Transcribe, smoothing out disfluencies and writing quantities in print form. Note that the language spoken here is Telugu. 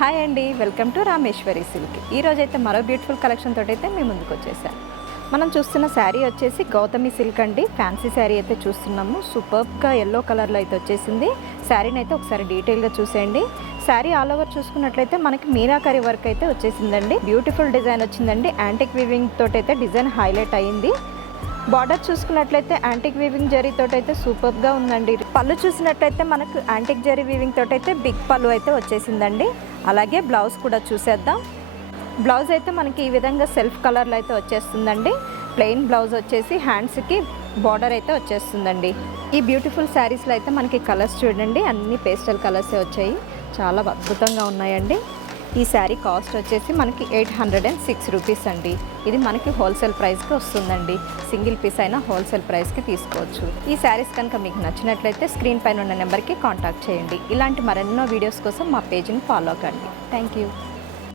హాయ్ అండి, వెల్కమ్ టు రామేశ్వరి సిల్క్. ఈరోజైతే మరో బ్యూటిఫుల్ కలెక్షన్ తోటి అయితే మేము ముందుకు వచ్చేసాం. మనం చూస్తున్న శారీ వచ్చేసి గౌతమి సిల్క్ అండి. ఫ్యాన్సీ శారీ అయితే చూస్తున్నాము. సూపర్గా ఎల్లో కలర్లో అయితే వచ్చేసింది. శారీని అయితే ఒకసారి డీటెయిల్గా చూసేయండి. శారీ ఆల్ ఓవర్ చూసుకున్నట్లయితే మనకి మీనాకరీ వర్క్ అయితే వచ్చేసిందండి. బ్యూటిఫుల్ డిజైన్ వచ్చిందండి. యాంటిక్ వీవింగ్ తోటి అయితే డిజైన్ హైలైట్ అయ్యింది. బార్డర్ చూసుకున్నట్లయితే యాంటిక్ వీవింగ్ జరీ తోటి అయితే సూపర్గా ఉందండి. పళ్ళు చూసినట్లయితే మనకు యాంటిక్ జరీ వీవింగ్ తోటి అయితే బిగ్ పళ్ళు అయితే వచ్చేసిందండి. అలాగే బ్లౌజ్ కూడా చూసేద్దాం. బ్లౌజ్ అయితే మనకి ఈ విధంగా సెల్ఫ్ కలర్లో అయితే వచ్చేస్తుందండి. ప్లెయిన్ బ్లౌజ్ వచ్చేసి హ్యాండ్స్కి బార్డర్ అయితే వచ్చేస్తుందండి. ఈ బ్యూటిఫుల్ శారీస్లో అయితే మనకి కలర్స్ చూడండి, అన్ని పేస్టల్ కలర్సే వచ్చాయి. చాలా అద్భుతంగా ఉన్నాయండి. ఈ శారీ కాస్ట్ వచ్చేసి మనకి 806 రూపీస్ అండి. ఇది మనకి హోల్సేల్ ప్రైస్కి వస్తుందండి. సింగిల్ పీస్ అయినా హోల్సేల్ ప్రైస్కి తీసుకోవచ్చు. ఈ శారీస్ కనుక మీకు నచ్చినట్లయితే స్క్రీన్ పైన ఉన్న నెంబర్కి కాంటాక్ట్ చేయండి. ఇలాంటి మరెన్నో వీడియోస్ కోసం మా పేజ్ని ఫాలో కండి. Thank you.